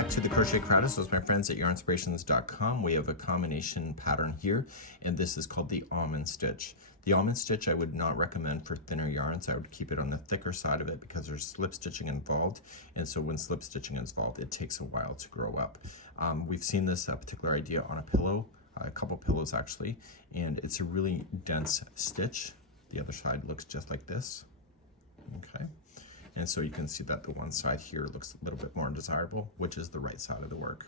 back to the Crochet Crowd. So it's my friends at yarnspirations.com. We have a combination pattern here, and this is called the Almond Stitch. The Almond Stitch I would not recommend for thinner yarns. I would keep it on the thicker side of it because there's slip stitching involved, and so when slip stitching is involved, it takes a while to grow up. We've seen this particular idea on a pillow, a couple pillows actually, and it's a really dense stitch. The other side looks just like this. Okay. And so you can see that the one side here looks a little bit more desirable, which is the right side of the work.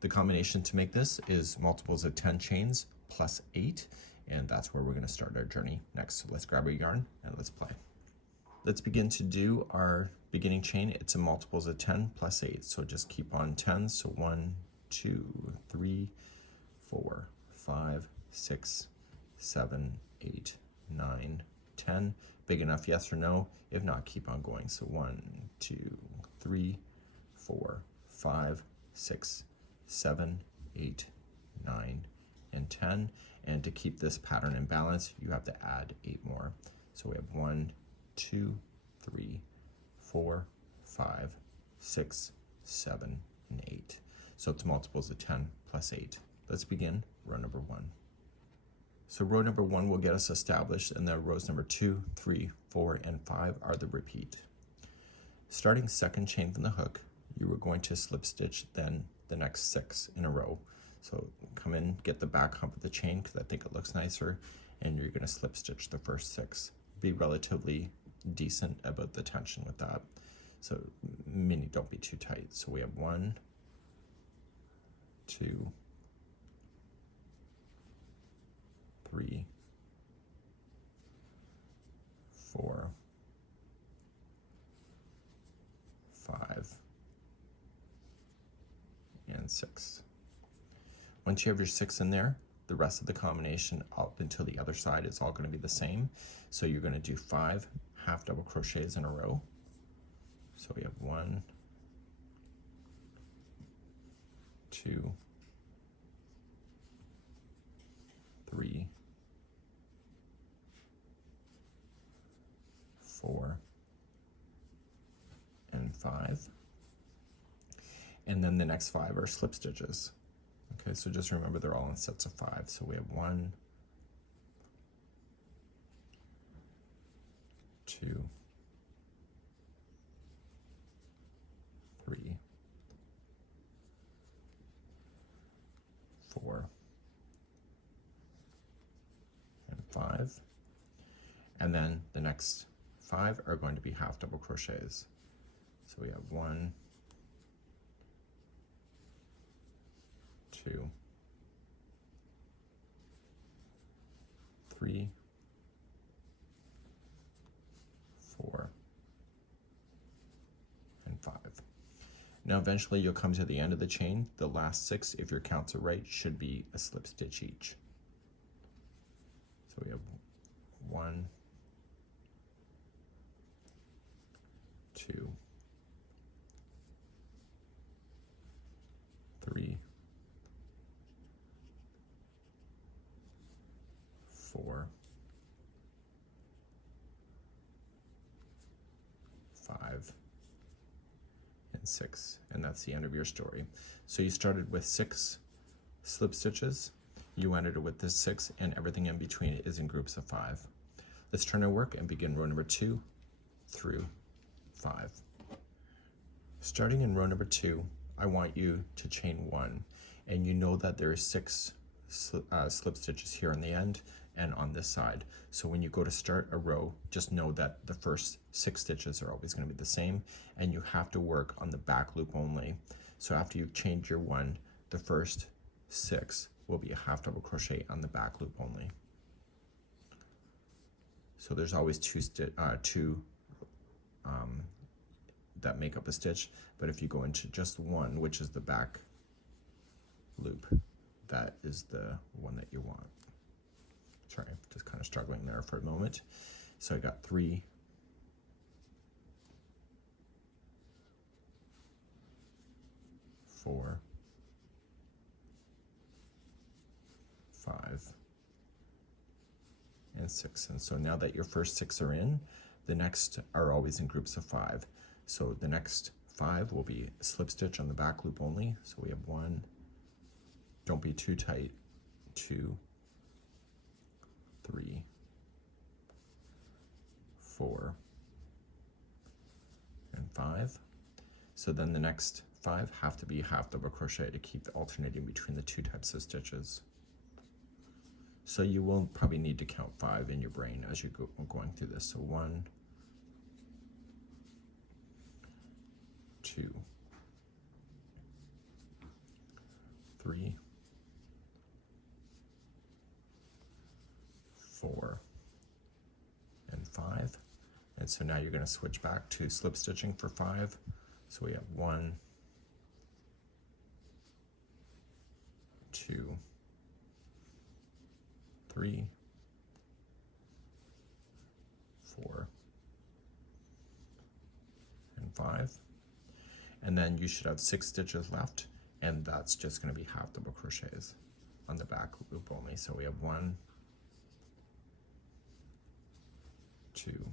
The combination to make this is multiples of 10 chains plus 8, and that's where we're going to start our journey next. So let's grab our yarn and let's play. Let's begin to do our beginning chain. It's a multiples of 10 plus 8, so just keep on 10. So 1, 2, 3, 4, 5, 6, 7, 8, 9, 10. Big enough, yes or no? If not, keep on going. So 1, 2, 3, 4, 5, 6, 7, 8, 9, and 10. And to keep this pattern in balance, you have to add 8 more. So we have 1, 2, 3, 4, 5, 6, 7, and 8. So it's multiples of 10 plus 8. Let's begin row number 1. So row number 1 will get us established, and then rows number 2, 3, 4, and 5 are the repeat. Starting second chain from the hook, you are going to slip stitch then the next 6 in a row. So come in, get the back hump of the chain because I think it looks nicer, and you're going to slip stitch the first 6. Be relatively decent about the tension with that. So don't be too tight. So we have 1, 2, 3, 4, 5, and 6. Once you have your 6 in there, the rest of the combination up until the other side is all going to be the same. So you're going to do 5 half double crochets in a row. So we have 1, 2, 3, 4, and 5, and then the next 5 are slip stitches. Okay, so just remember they're all in sets of 5. So we have 1, 2, 3, 4, and 5, and then the next 5 are going to be half double crochets. So we have 1, 2, 3, 4, and 5. Now eventually you'll come to the end of the chain. The last 6, if your counts are right, should be a slip stitch each. So we have 1, 2, 3, 4, 5, and 6, and that's the end of your story. So you started with 6 slip stitches, you ended with this 6, and everything in between is in groups of 5. Let's turn our work and begin row number 2 through 5. Starting in row number 2, I want you to chain 1, and you know that there are 6 slip stitches here on the end and on this side. So when you go to start a row, just know that the first 6 stitches are always going to be the same, and you have to work on the back loop only. So after you've chained your 1, the first 6 will be a half double crochet on the back loop only. So there's always two that make up a stitch, but if you go into just 1, which is the back loop, that is the one that you want. Sorry, just kind of struggling there for a moment. So I got 3, 4, 5, and 6. And so now that your first 6 are in, the next are always in groups of 5. So the next 5 will be slip stitch on the back loop only. So we have 1, don't be too tight, 2, 3, 4, and 5. So then the next 5 have to be half double crochet to keep alternating between the two types of stitches. So you will probably need to count 5 in your brain as you're going through this. So 1, 2, 3, 4, and 5. And so now you're going to switch back to slip stitching for 5. So we have 1, 2, 3, 4, and 5. And then you should have 6 stitches left, and that's just going to be half double crochets on the back loop only. So we have 1, 2,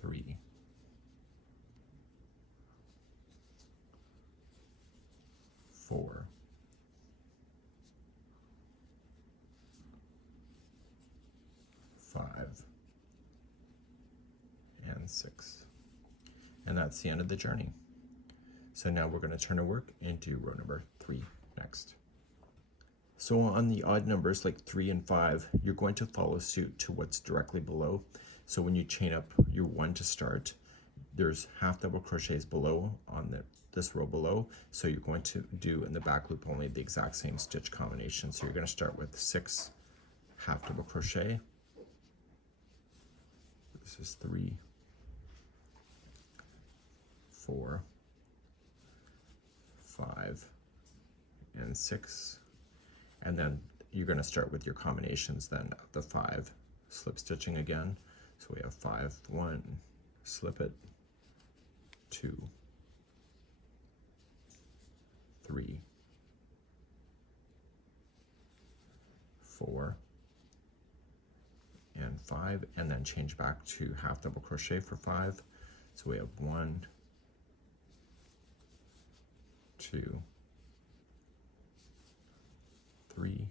3, 4, 5, and 6. And that's the end of the journey. So now we're going to turn our work into row number 3 next. So on the odd numbers like 3 and 5, you're going to follow suit to what's directly below. So when you chain up your 1 to start, there's half double crochets below on this row below. So you're going to do in the back loop only the exact same stitch combination. So you're going to start with 6 half double crochet. This is 3, 4, 5, and 6. And then you're going to start with your combinations then of the 5 slip stitching again. So we have 5, 1, slip it, 2, 3, 4, and 5, and then change back to half double crochet for 5. So we have 1, 2, 3,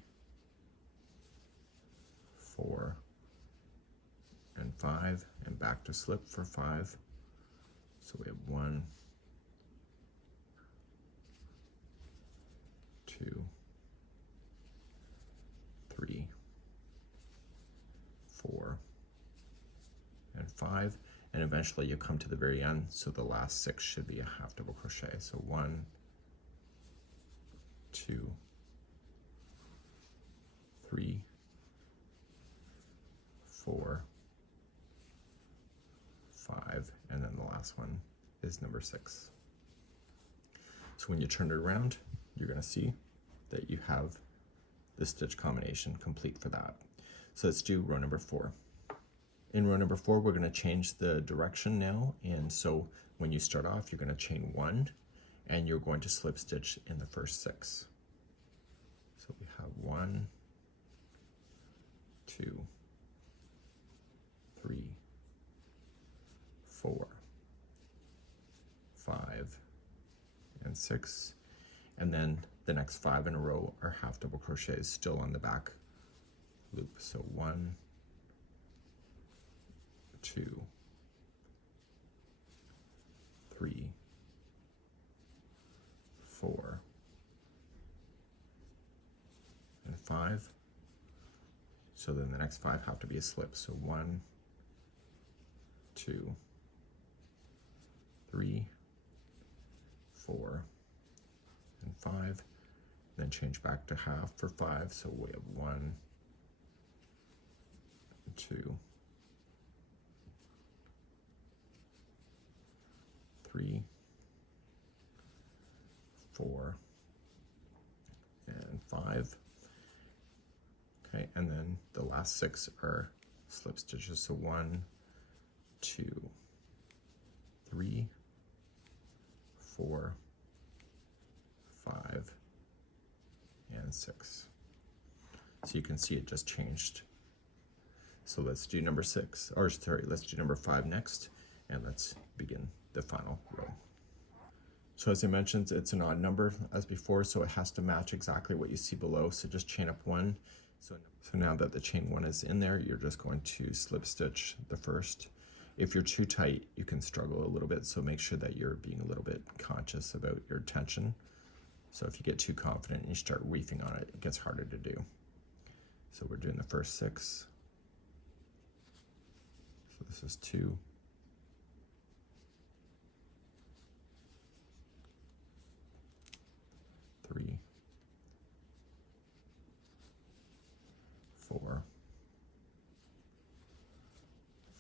4, and 5, and back to slip for 5. So we have 1, 2, 3, 4, and 5, and eventually you come to the very end, so the last 6 should be a half double crochet. So 1, 2, 3, 4, 5, and then the last one is number 6. So when you turn it around, you're going to see that you have the stitch combination complete for that. So let's do row number 4. In row number 4, we're going to change the direction now, and so when you start off, you're going to chain 1, and you're going to slip stitch in the first 6. So we have 1, 2, 3, 4, 5, and 6, and then the next 5 in a row are half double crochets still on the back loop. So 1, 2, 3, 4, and 5. So then the next 5 have to be a slip. So 1, 2, 3, 4, and 5. Then change back to half for 5. So we have 1, 2, 3, 4, and 5. Okay, and then the last 6 are slip stitches. So 1, 2, 3, 4, 5, and 6. So you can see it just changed. So let's do number 6, or sorry, let's do number 5 next, and let's begin the final row. So as I mentioned, it's an odd number as before, so it has to match exactly what you see below. So just chain up 1. So now that the chain 1 is in there, you're just going to slip stitch the first. If you're too tight, you can struggle a little bit, so make sure that you're being a little bit conscious about your tension. So if you get too confident and you start reefing on it, it gets harder to do. So we're doing the first 6. So this is 2. 3, 4,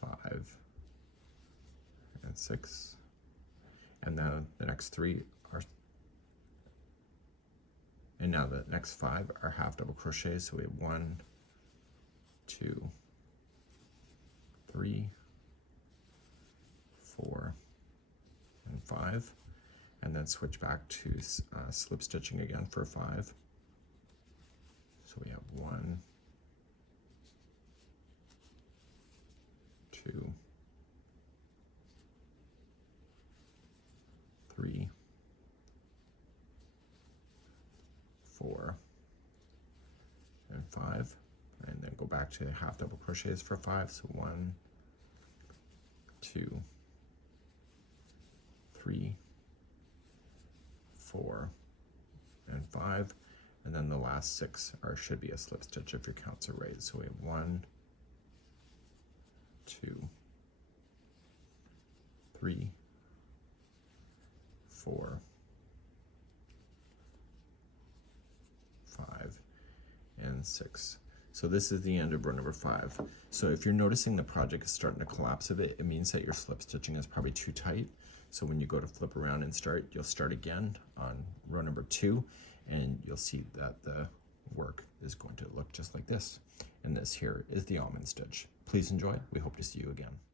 5, and 6. And now the next 3 are, and now the next 5 are half double crochets. So we have 1, 2, 3, 4, and 5. And then switch back to slip stitching again for 5. So we have 1, 2, 3, 4, and 5. And then go back to half double crochets for 5. So 1, 2, 3, 4, and 5, and then the last 6 should be a slip stitch if your counts are right. So we have 1, 2, 3, 4, 5, and 6. So this is the end of row number 5. So if you're noticing the project is starting to collapse a bit, it means that your slip stitching is probably too tight. So when you go to flip around and start, you'll start again on row number 2, and you'll see that the work is going to look just like this. And this here is the almond stitch. Please enjoy. We hope to see you again.